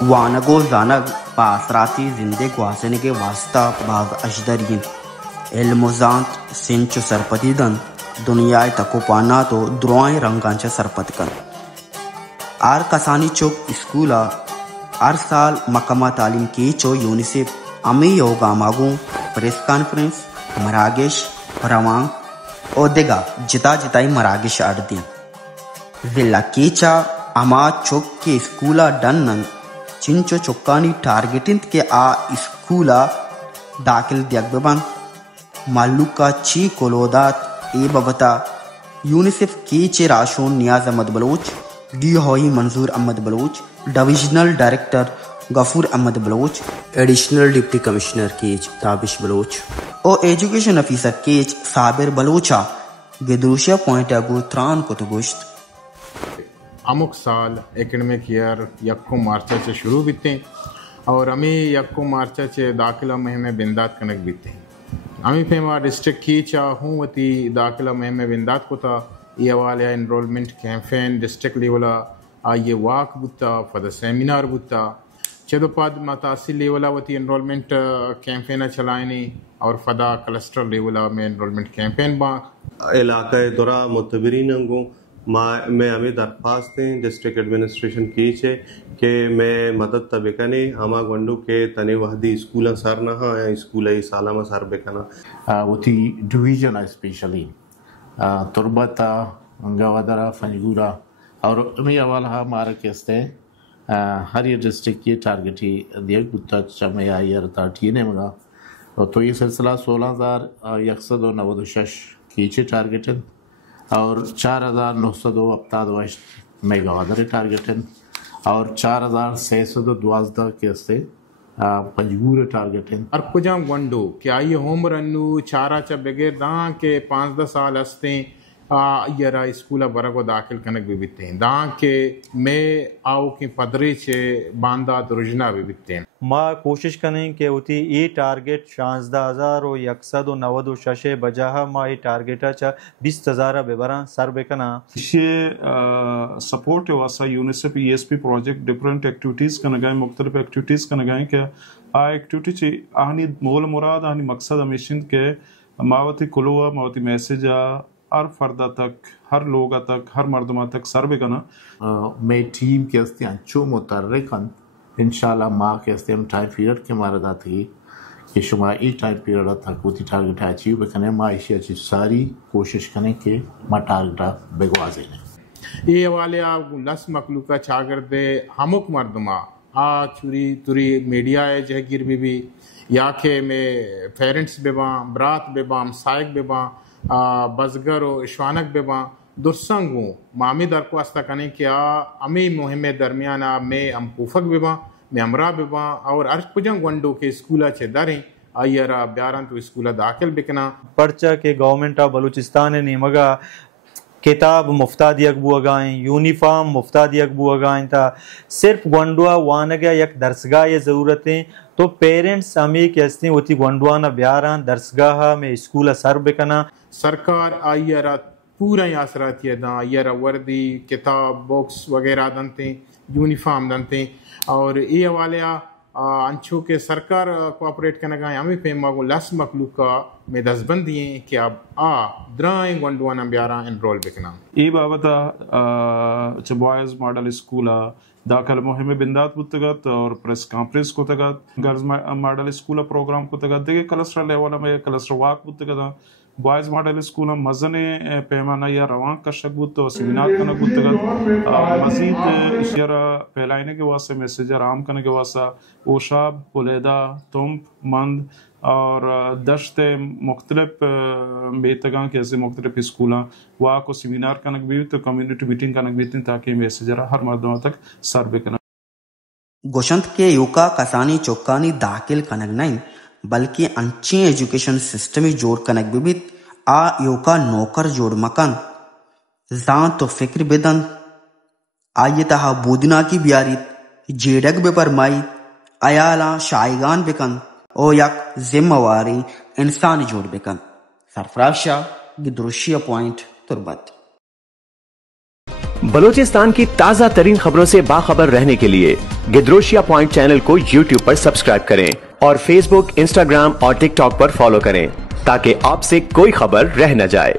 وانگو زانگ پاسراتی زندے گواسنے کے واسطہ باز اشدرین علم و زانت سنچ سرپتی دن دنیای تکو پانا تو دروائیں رنگانچ سرپت کن آر کسانی چوک اسکولا ہر سال محکمہ تعلیم کی چو یونیسیف امی یوگا ماگوں پریس کانفرنس مراگش روان او دگا جتا جتائی مراگش اردین ضلع کیچا اما چوک کے اسکولا ڈنن چنچو چوکانی ٹارگیٹنت کے آ اسکولا داخل دیگ ببن مالوکا چی کولودات ای ببتا یونیسیف کیچے راشون نیاز احمد بلوچ ڈی ہوئی Manzoor Ahmed Baloch divisional director Ghafoor Ahmed Baloch additional deputy commissioner Kech Tabish Baloch او ایجوکیشن افیسر کیچ صابر بلوچا گدروشیا پوائنٹ اگو تران کو تو گوشت امک سال ایکڈمک ایئر یکو مارچہ سے شروع بیتے ہیں اور ہمیں یکو مارچہ سے داخلہ مہم بندات کنک بیتے ہیں ہمیں پیما ڈسٹرکٹ کیچا ہوں وتی داخلہ مہم بندات کو تھا یہ والے انرولمنٹ کیمپین ڈسٹرکٹ لیولا آئیے واک بتا فدا سیمینار بتا چدو پاد متاثر لیولا وتی انرولمنٹ کیمپین چلائیں اور فدا کلسٹر لیولا میں انرولمنٹ کیمپین با علاقہ دورہ متبرین انگوں میں ہمیں درخواست ہیں ڈسٹرکٹ ایڈمنسٹریشن کی چھے کہ میں مدد تبکنے ہما گونڈو کے تنے وحدی اسکولا سر نہ ہاں اسکولی سالامہ سر بکنا وتی ڈویژن اسپیشلی تربتا گوادرہ فنگورا اور امی اول ہاں مارا کیستے ہر یہ ڈسٹرکٹ کی ٹارگٹ ہی دیکھ بتا چمے آئی ارتاٹی نے مگا تو یہ سلسلہ 16,196 کیچے ٹارگٹ ہیں اور 4,978 میں گوادر ٹارگٹ ہیں اور 4,612 کیستے پنجگور ٹارگٹ ہیں اور کجام گونڈو کیا یہ ہوم رنو چارا چا بغیر داں کے 5-10 سال ہستے یرا اسکولا برا کو داخل کنک بھی بیتے ہیں داں کے میں آؤ کی پدری چھے باندھا درجنا بھی بیتے ہیں ما کوشش کریں کہ ہوتی یہ ٹارگٹ 16,196 بجاہ ما یہ ٹارگٹ چا 20,000 ببران سر بکنا یہ سپورٹ واسا UNICEF E S P project different activities کا نگائیں مختلف ایکٹیویٹیز کا نگائیں کہ آ ایکٹیویٹی چی آہنی مول مراد آہنی مقصد ہمیشن کے ماوتی کلوہ ماوتی میسیج ہر فردہ تک ہر لوگا تک ہر مردمہ تک سر بکنا میں ٹیم کے استے انچو مترکن انشاءاللہ ماں کے استے ہم ٹائم پیریڈ کے ماردہ تھی کہ شما ای ٹائم پیریڈ تک ہوتی ٹارگٹ اچیو بکنے ماں ایشی اچھی ساری کوشش کریں کہ ماں ٹارگٹ بگوازے لیں یہ والے آپ لس مخلوقہ چاگر دے ہمک مردمہ چوری توری میڈیا ہے جہگیر بھی یا کہ میں پیرنٹس بے باں برات بے باں سائق بے باں بزگر و اشوانک بے باں درسنگوں مامی درخواستہ کریں کہ امی مہم درمیان میں ام پوفک بے باں میں امرا بے باں اور ارش پجنگ ونڈو کے اسکولہ چھے داریں آئیرہ بیاران تو اسکولہ داخل بکنا پرچہ کے گورنمنٹ آف بلوچستان نے مگا کتاب مفتا دیگ بو اگائیں یونیفارم مفتا دیگ بو اگائیں تا صرف گونڈوا وانگا یک درسگاہ یہ ضرورتیں تو پیرنٹس ہمیں کہتے ہیں ہوتی گونڈوانا بیاران درسگاہ میں اسکول سر بکنا سرکار آئیرہ پورا آسرات یہ داں آئیرہ وردی کتاب بکس وغیرہ دنتے یونیفارم دنتے اور یہ حوالے انچو کے سرکار کوآپریٹ کرنے گا ہمیں پیما کو لس مخلوقہ میں دستبندی ہیں کہ اب درائیں گونڈوانا بیاران انرول بکنا ای بابتا بوائز ماڈل اسکولا داخل مہم بندات کو تگت اور پریس کانفرنس کو تگت گرلز ماڈل اسکولا پروگرام کو تگت دیکھے کلسٹر لیولا میں کلسٹر واک کو تگت بوائز ماڈل اسکولا مزن پیمانہ یا روان کا شکبوت تو سیمینار کرنے کو تگت مزید اشیرہ پھیلائنے کے واسطے میسیجر عام کرنے کے واسطہ اوشاب پولیدہ تمپ مند اور دشت مختلف بیتگاں کے ایسے مختلف اسکولاں وہاں کو سیمینار کنک بھی تو کمیونٹی میٹنگ کنک بھی تاکہ میسیجر ہر مردمہ تک سر بکنا گوشنت کے یوکا کسانی چوکانی داخل کنک نہیں بلکہ انچی ایجوکیشن سسٹمی جوڑ کنک بھی یوکا نوکر جوڑ مکن زان تو فکر بدن آئیے تہا بودنا کی بیاریت جیڑک بے پرمائی ایالا شائگان بکن او یک ذمہ واری انسان جوڑ بکن سرفراز شاہ گدروشیا پوائنٹ تربت بلوچستان کی تازہ ترین خبروں سے باخبر رہنے کے لیے گدروشیا پوائنٹ چینل کو یوٹیوب پر سبسکرائب کریں اور فیس بک، انسٹاگرام اور ٹک ٹاک پر فالو کریں تاکہ آپ سے کوئی خبر رہ نہ جائے۔